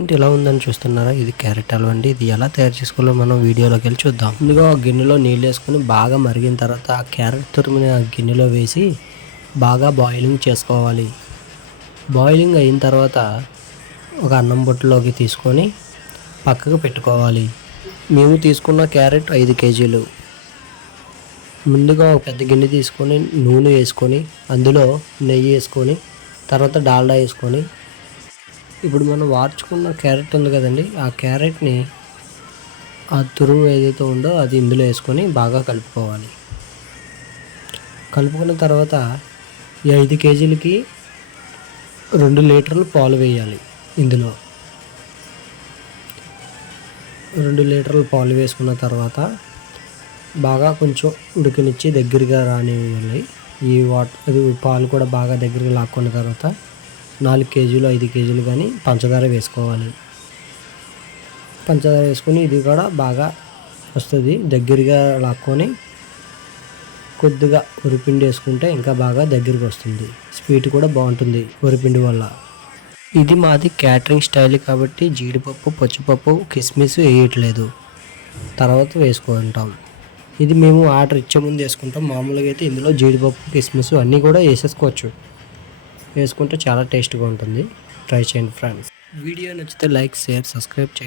ఏంటి ఇలా ఉందని చూస్తున్నారా? ఇది క్యారెట్ హల్వా అండి. ఇది ఎలా తయారు చేసుకోవాలో మనం వీడియోలోకి వెళ్ళి చూద్దాం. ముందుగా ఒక గిన్నెలో నీళ్ళు వేసుకొని బాగా మరిగిన తర్వాత ఆ క్యారెట్ తురిమిన గిన్నెలో వేసి బాగా బాయిలింగ్ చేసుకోవాలి. బాయిలింగ్ అయిన తర్వాత ఒక అన్నం బుట్టలోకి తీసుకొని పక్కకు పెట్టుకోవాలి. మేము తీసుకున్న క్యారెట్ 5 కేజీలు. ముందుగా ఒక పెద్ద గిన్నె తీసుకొని నూనె వేసుకొని అందులో నెయ్యి వేసుకొని తర్వాత డాల్డా వేసుకొని ఇప్పుడు మనం వార్చుకున్న క్యారెట్ ఉంది కదండి, ఆ క్యారెట్ని ఆ తురుము ఏదైతే ఉందో అది ఇందులో వేసుకొని బాగా కలుపుకోవాలి. కలుపుకున్న తర్వాత ఈ 5 కేజీలకి 2 లీటర్లు పాలు వేయాలి. ఇందులో 2 లీటర్లు పాలు వేసుకున్న తర్వాత బాగా కొంచెం ఉడికనిచ్చి దగ్గరగా రానివ్వాలి. అది పాలు కూడా బాగా దగ్గరగా లాక్కున్న తర్వాత 4 కేజీలు 5 కేజీలు కానీ పంచదార వేసుకోవాలి. పంచదార వేసుకొని ఇది కూడా బాగా వస్తుంది. దగ్గరగా లాక్కొని కొద్దిగా వరిపిండి వేసుకుంటే ఇంకా బాగా దగ్గరికి వస్తుంది. స్వీట్ కూడా బాగుంటుంది వరిపిండి వల్ల. ఇది మాది క్యాటరింగ్ స్టైల్ కాబట్టి జీడిపప్పు, పచ్చిపప్పు, కిస్మిస్ వేయట్లేదు, తర్వాత వేసుకుంటాం. ఇది మేము ఆర్డర్ ఇచ్చే ముందు వేసుకుంటాం. మామూలుగా అయితే ఇందులో జీడిపప్పు, కిస్మిస్ అన్నీ కూడా వేసేసుకోవచ్చు. వేసుకుంటే చాలా టేస్ట్గా ఉంటుంది. ట్రై చేయండి ఫ్రెండ్స్. వీడియో నచ్చితే లైక్, షేర్, సబ్స్క్రైబ్ చేయండి.